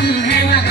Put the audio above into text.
hang on.